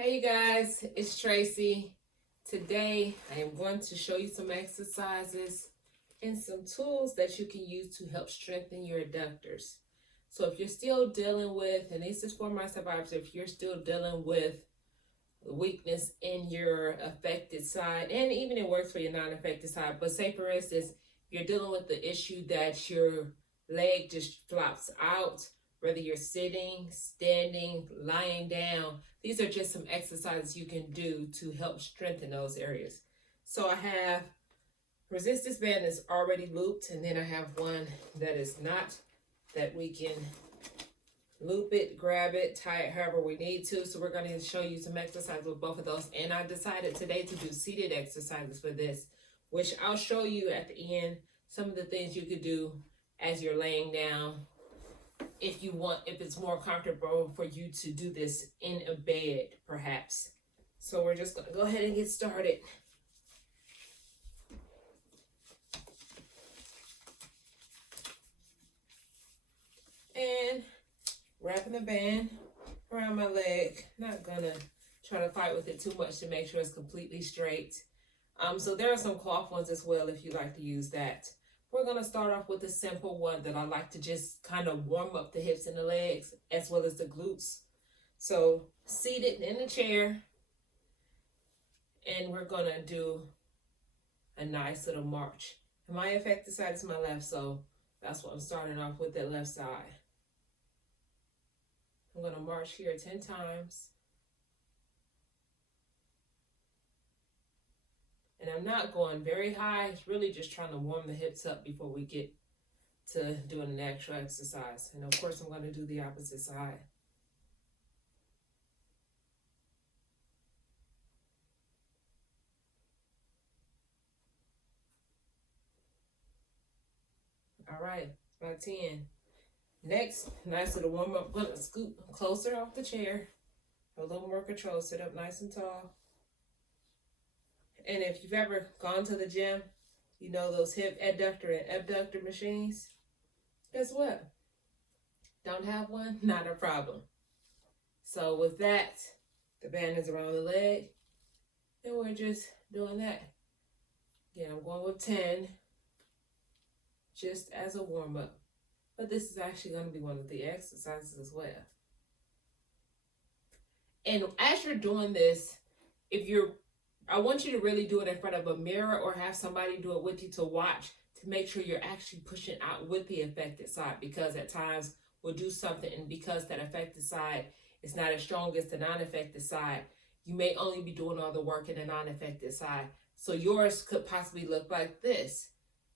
Hey you guys, it's Tracy. Today I am going to show you some exercises and some tools that you can use to help strengthen your adductors. So if you're still dealing with, and this is for my survivors, if you're still dealing with weakness in your affected side, and even it works for your non-affected side, but say for instance, you're dealing with the issue that your leg just flops out, whether you're sitting, standing, lying down. These are just some exercises you can do to help strengthen those areas. So I have resistance band that's already looped, and then I have one that is not, that we can loop it, grab it, tie it however we need to. So we're going to show you some exercises with both of those. And I decided today to do seated exercises for this, which I'll show you at the end some of the things you could do as you're laying down if you want, if it's more comfortable for you to do this in a bed perhaps. So we're just going to go ahead and get started. And wrapping the band around my leg. Not gonna try to fight with it too much to make sure it's completely straight. So there are some cloth ones as well if you like to use that. We're gonna start off with a simple one that I like to just kind of warm up the hips and the legs as well as the glutes. So seated in the chair, and we're gonna do a nice little march. And my affected side is my left, so that's what I'm starting off with, that left side. I'm going to march here 10 times. And I'm not going very high. It's really just trying to warm the hips up before we get to doing an actual exercise. And of course, I'm going to do the opposite side. All right, about 10. Next, nice little warm up. I'm going to scoot closer off the chair. A little more control. Sit up nice and tall. And if you've ever gone to the gym, you know those hip adductor and abductor machines. Guess what? Don't have one? Not a problem. So with that, the band is around the leg. And we're just doing that. Again, I'm going with 10. Just as a warm up. But this is actually going to be one of the exercises as well. And as you're doing this, I want you to really do it in front of a mirror or have somebody do it with you to watch, to make sure you're actually pushing out with the affected side, because at times we'll do something, and because that affected side is not as strong as the non-affected side, you may only be doing all the work in the non-affected side. So yours could possibly look like this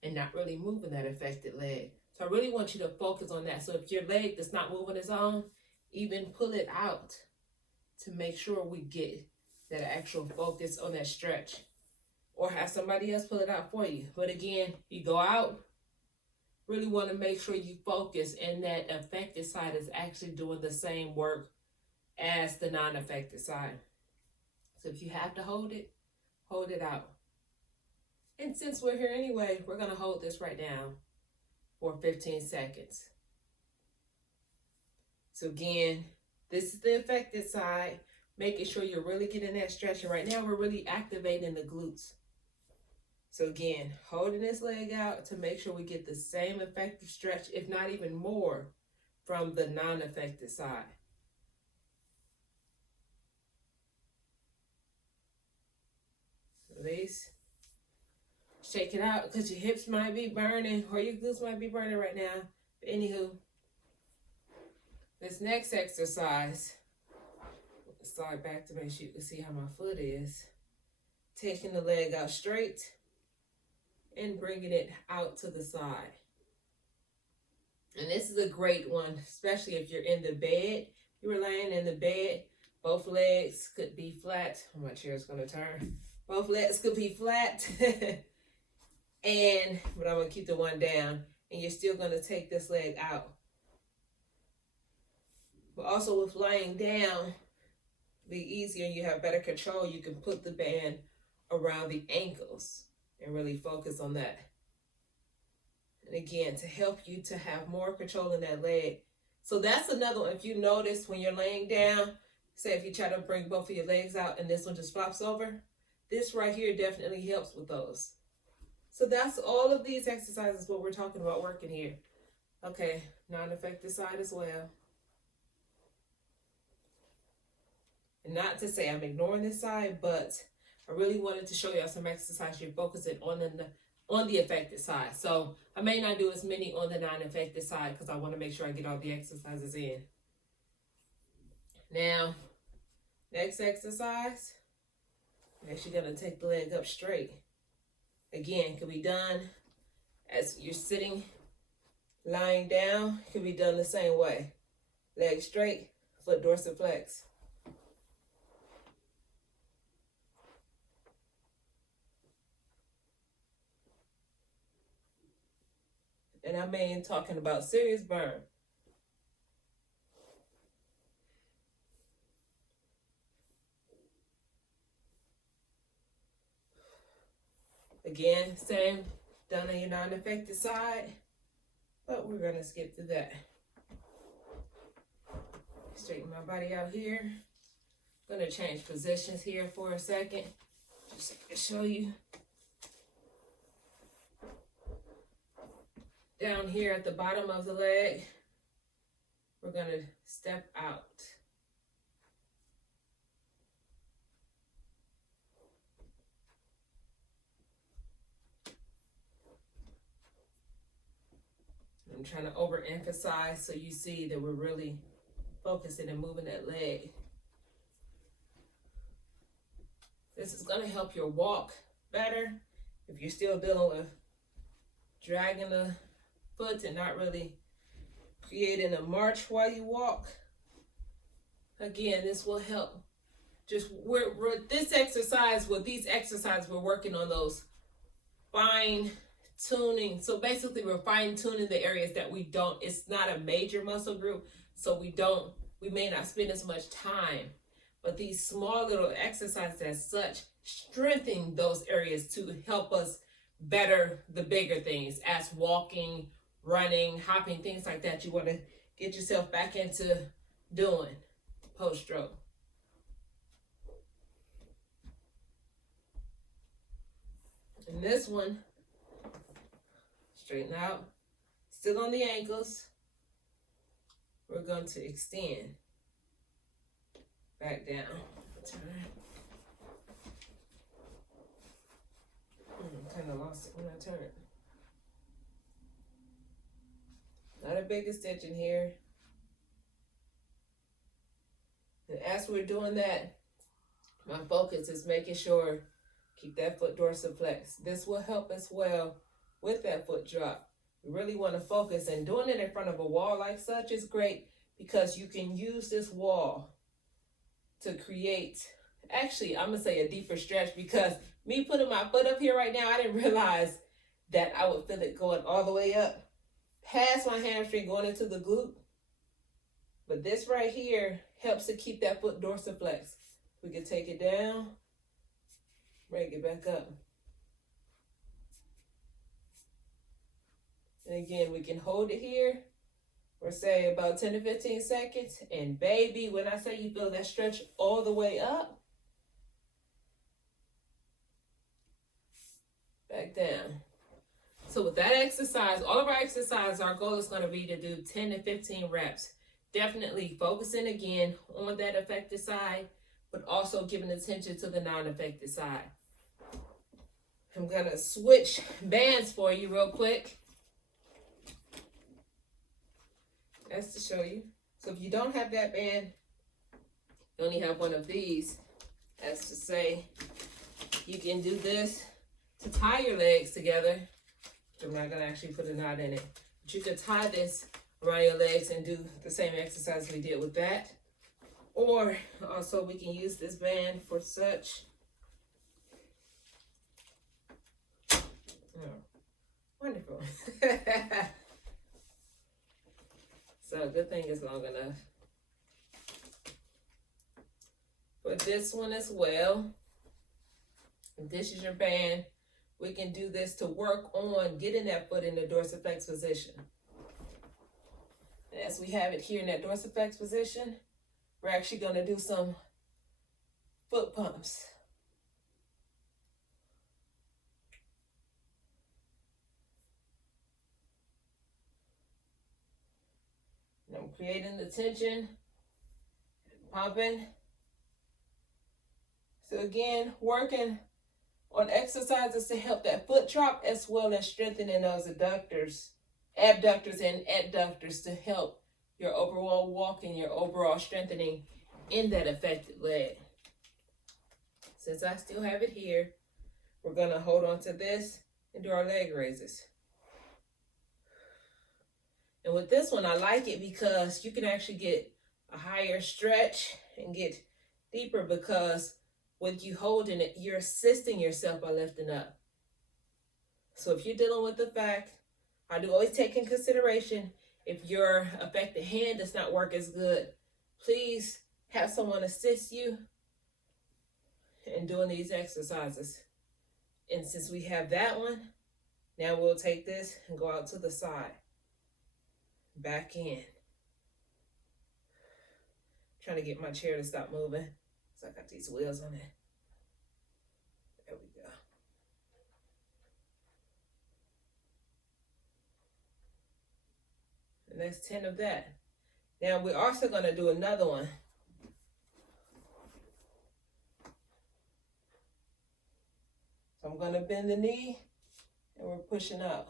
and not really moving that affected leg. So I really want you to focus on that. So if your leg does not move on its own, even pull it out to make sure we get that actual focus on that stretch. Or have somebody else pull it out for you. But again, you go out, really want to make sure you focus and that affected side is actually doing the same work as the non-affected side. So if you have to hold it out. And since we're here anyway, we're going to hold this right now for 15 seconds. So again, this is the affected side, making sure you're really getting that stretch. And right now we're really activating the glutes. So again, holding this leg out to make sure we get the same effective stretch, if not even more, from the non-affected side. Release. Shake it out because your hips might be burning or your glutes might be burning right now. But anywho, this next exercise, slide back to make sure you can see how my foot is. Taking the leg out straight and bringing it out to the side. And this is a great one, especially if you're in the bed. You were laying in the bed, both legs could be flat. My chair is going to turn. Both legs could be flat. But I'm going to keep the one down, and you're still going to take this leg out. But also with lying down, be easier, you have better control. You can put the band around the ankles and really focus on that. And again, to help you to have more control in that leg. So that's another one. If you notice when you're laying down, say if you try to bring both of your legs out and this one just flops over, this right here definitely helps with those. So that's all of these exercises, what we're talking about working here. Okay, non-affected side as well. And not to say I'm ignoring this side, but I really wanted to show y'all some exercises you're focusing on the affected side. So I may not do as many on the non-affected side because I want to make sure I get all the exercises in. Now, next exercise, I'm actually going to take the leg up straight. Again, can be done as you're sitting, lying down. Can be done the same way. Leg straight, foot dorsiflex. And I mean talking about serious burn. Again, same, done on your non-affected side, but we're gonna skip through that. Straighten my body out here. I'm gonna change positions here for a second, just to show you. Down here at the bottom of the leg, we're gonna step out. I'm trying to overemphasize so you see that we're really focusing and moving that leg. This is going to help your walk better if you're still dealing with dragging the foot and not really creating a march while you walk. Again, this will help. Just this exercise, with these exercises, we're working on those fine tuning. So basically we're fine tuning the areas that we don't, it's not a major muscle group, so we may not spend as much time, but these small little exercises as such strengthen those areas to help us better the bigger things, as walking, running, hopping, things like that. You want to get yourself back into doing post-stroke. And this one, straighten out, still on the ankles. We're going to extend back down. Turn. Kind of lost it when I turned. Not a big extension here. And as we're doing that, my focus is making sure, keep that foot dorsiflex. This will help as well with that foot drop. You really want to focus, and doing it in front of a wall like such is great because you can use this wall to create, actually, I'm going to say a deeper stretch, because me putting my foot up here right now, I didn't realize that I would feel it going all the way up past my hamstring going into the glute. But this right here helps to keep that foot dorsiflex. We can take it down, bring it back up. And again, we can hold it here for say about 10 to 15 seconds. And baby, when I say you feel that stretch all the way up, back down. So with that exercise, all of our exercises, our goal is going to be to do 10 to 15 reps. Definitely focusing again on that affected side, but also giving attention to the non-affected side. I'm going to switch bands for you real quick. That's to show you. So if you don't have that band, you only have one of these. That's to say, you can do this to tie your legs together. I'm not going to actually put a knot in it. But you could tie this around your legs and do the same exercise we did with that. Or also we can use this band for such. Oh, wonderful. So good thing it's long enough. For this one as well, if this is your band, we can do this to work on getting that foot in the dorsiflex position. And as we have it here in that dorsiflex position, we're actually going to do some foot pumps. And I'm creating the tension, pumping. So again, working on exercises to help that foot drop, as well as strengthening those abductors and adductors to help your overall walking, your overall strengthening in that affected leg. Since I still have it here, we're going to hold on to this and do our leg raises. And with this one, I like it because you can actually get a higher stretch and get deeper, because with you holding it, you're assisting yourself by lifting up. So if you're dealing with the fact, I do always take in consideration, if your affected hand does not work as good, please have someone assist you in doing these exercises. And since we have that one, now we'll take this and go out to the side. Back in. Trying to get my chair to stop moving. So I got these wheels on it. There we go. And that's 10 of that. Now we're also going to do another one. So I'm going to bend the knee and we're pushing out.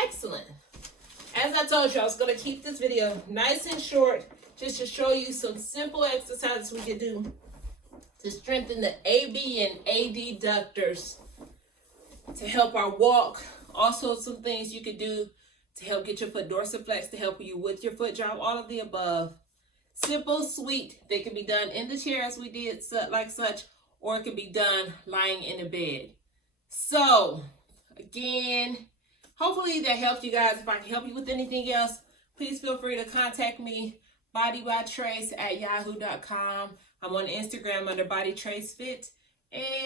Excellent. As I told you, I was going to keep this video nice and short, just to show you some simple exercises we can do to strengthen the AB and AD adductors to help our walk. Also, some things you can do to help get your foot dorsiflex, to help you with your foot drop, all of the above. Simple, sweet. They can be done in the chair as we did, like such, or it can be done lying in the bed. So, again, hopefully that helped you guys. If I can help you with anything else, please feel free to contact me, bodybytrace@yahoo.com. I'm on Instagram under bodytracefit. And